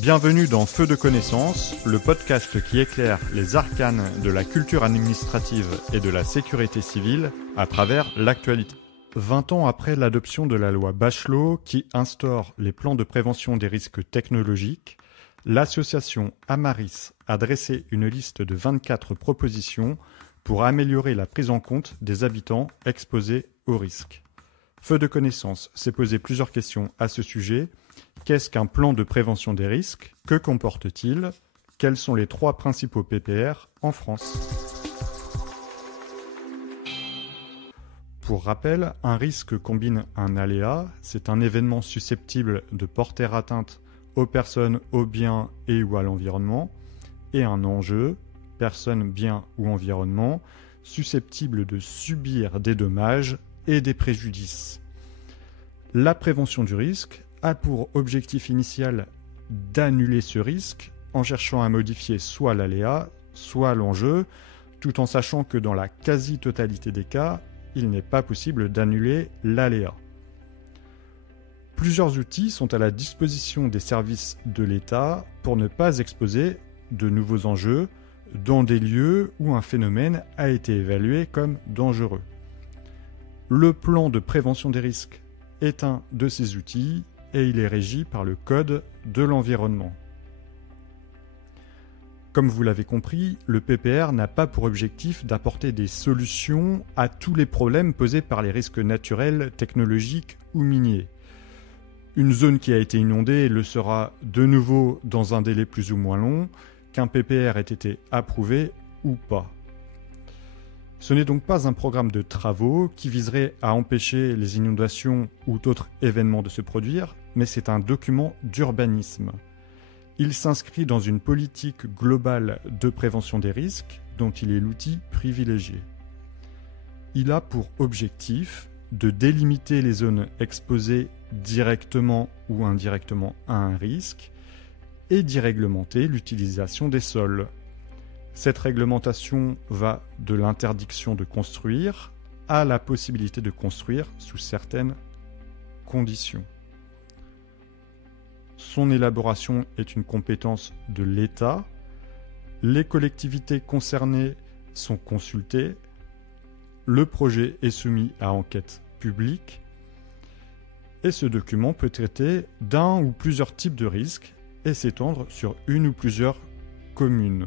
Bienvenue dans Feu de connaissances, le podcast qui éclaire les arcanes de la culture administrative et de la sécurité civile à travers l'actualité. 20 ans après l'adoption de la loi Bachelot qui instaure les plans de prévention des risques technologiques, l'association Amaris a dressé une liste de 24 propositions pour améliorer la prise en compte des habitants exposés aux risques. Feu de connaissances s'est posé plusieurs questions à ce sujet. Qu'est-ce qu'un plan de prévention des risques? Que comporte-t-il? Quels sont les 3 principaux PPR en France? Pour rappel, un risque combine un aléa, c'est un événement susceptible de porter atteinte aux personnes, aux biens et ou à l'environnement, et un enjeu, personnes, biens ou environnement, susceptible de subir des dommages et des préjudices. La prévention du risque a pour objectif initial d'annuler ce risque en cherchant à modifier soit l'aléa, soit l'enjeu, tout en sachant que dans la quasi-totalité des cas, il n'est pas possible d'annuler l'aléa. Plusieurs outils sont à la disposition des services de l'État pour ne pas exposer de nouveaux enjeux dans des lieux où un phénomène a été évalué comme dangereux. Le plan de prévention des risques est un de ces outils et il est régi par le Code de l'environnement. Comme vous l'avez compris, le PPR n'a pas pour objectif d'apporter des solutions à tous les problèmes posés par les risques naturels, technologiques ou miniers. Une zone qui a été inondée le sera de nouveau dans un délai plus ou moins long, qu'un PPR ait été approuvé ou pas. Ce n'est donc pas un programme de travaux qui viserait à empêcher les inondations ou d'autres événements de se produire, mais c'est un document d'urbanisme. Il s'inscrit dans une politique globale de prévention des risques dont il est l'outil privilégié. Il a pour objectif de délimiter les zones exposées directement ou indirectement à un risque et d'y réglementer l'utilisation des sols. Cette réglementation va de l'interdiction de construire à la possibilité de construire sous certaines conditions. Son élaboration est une compétence de l'État. Les collectivités concernées sont consultées. Le projet est soumis à enquête publique. Et ce document peut traiter d'un ou plusieurs types de risques et s'étendre sur une ou plusieurs communes.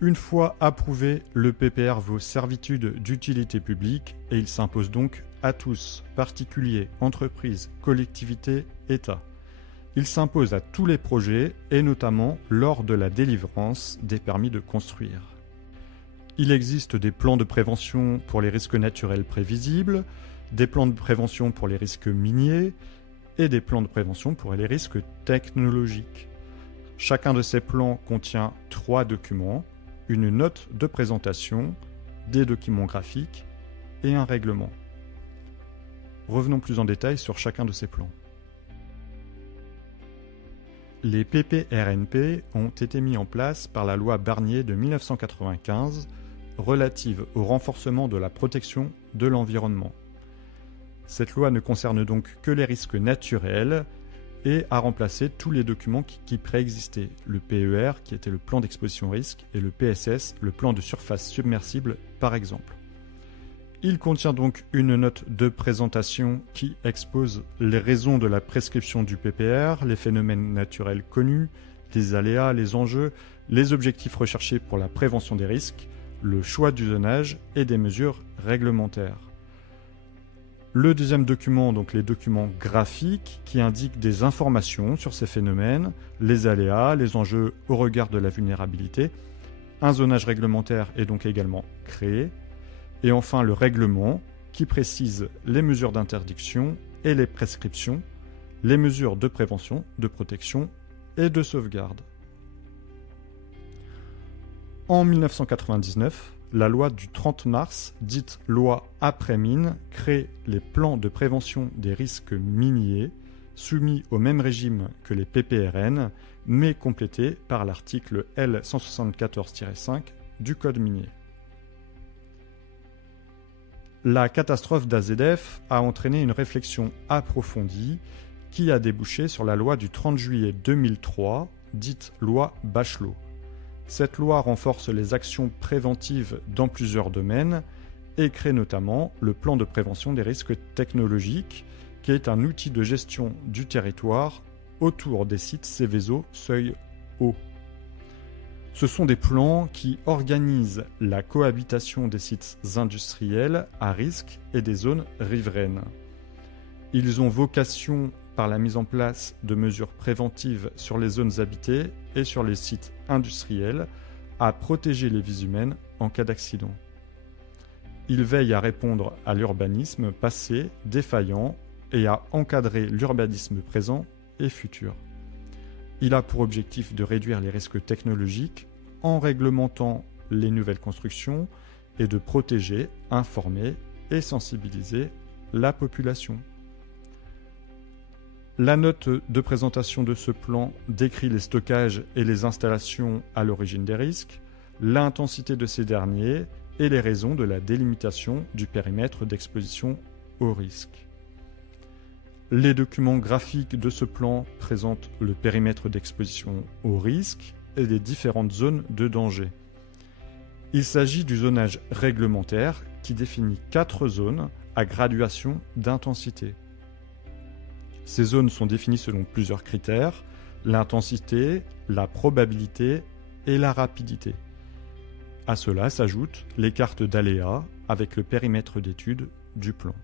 Une fois approuvé, le PPR vaut servitude d'utilité publique et il s'impose donc à tous, particuliers, entreprises, collectivités, État. Il s'impose à tous les projets et notamment lors de la délivrance des permis de construire. Il existe des plans de prévention pour les risques naturels prévisibles, des plans de prévention pour les risques miniers et des plans de prévention pour les risques technologiques. Chacun de ces plans contient 3 documents, une note de présentation, des documents graphiques et un règlement. Revenons plus en détail sur chacun de ces plans. Les PPRNP ont été mis en place par la loi Barnier de 1995 relative au renforcement de la protection de l'environnement. Cette loi ne concerne donc que les risques naturels et a remplacé tous les documents qui préexistaient, le PER qui était le plan d'exposition risque et le PSS, le plan de surface submersible par exemple. Il contient donc une note de présentation qui expose les raisons de la prescription du PPR, les phénomènes naturels connus, les aléas, les enjeux, les objectifs recherchés pour la prévention des risques, le choix du zonage et des mesures réglementaires. Le deuxième document, donc les documents graphiques, qui indiquent des informations sur ces phénomènes, les aléas, les enjeux au regard de la vulnérabilité. Un zonage réglementaire est donc également créé. Et enfin le règlement, qui précise les mesures d'interdiction et les prescriptions, les mesures de prévention, de protection et de sauvegarde. En 1999, la loi du 30 mars, dite loi après-mine, crée les plans de prévention des risques miniers, soumis au même régime que les PPRN, mais complétés par l'article L174-5 du Code minier. La catastrophe d'AZF a entraîné une réflexion approfondie qui a débouché sur la loi du 30 juillet 2003, dite loi Bachelot. Cette loi renforce les actions préventives dans plusieurs domaines et crée notamment le plan de prévention des risques technologiques, qui est un outil de gestion du territoire autour des sites Seveso seuil haut. Ce sont des plans qui organisent la cohabitation des sites industriels à risque et des zones riveraines. Ils ont vocation, par la mise en place de mesures préventives sur les zones habitées et sur les sites industriels, à protéger les vies humaines en cas d'accident. Ils veillent à répondre à l'urbanisme passé défaillant et à encadrer l'urbanisme présent et futur. Il a pour objectif de réduire les risques technologiques en réglementant les nouvelles constructions et de protéger, informer et sensibiliser la population. La note de présentation de ce plan décrit les stockages et les installations à l'origine des risques, l'intensité de ces derniers et les raisons de la délimitation du périmètre d'exposition au risque. Les documents graphiques de ce plan présentent le périmètre d'exposition au risque et les différentes zones de danger. Il s'agit du zonage réglementaire qui définit 4 zones à graduation d'intensité. Ces zones sont définies selon plusieurs critères: l'intensité, la probabilité et la rapidité. À cela s'ajoutent les cartes d'aléas avec le périmètre d'étude du plan.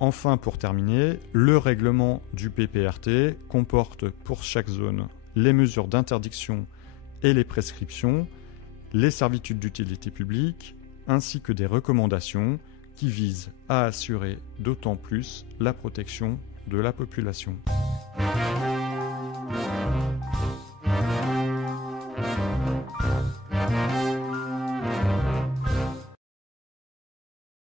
Enfin, pour terminer, le règlement du PPRT comporte pour chaque zone les mesures d'interdiction et les prescriptions, les servitudes d'utilité publique, ainsi que des recommandations qui visent à assurer d'autant plus la protection de la population.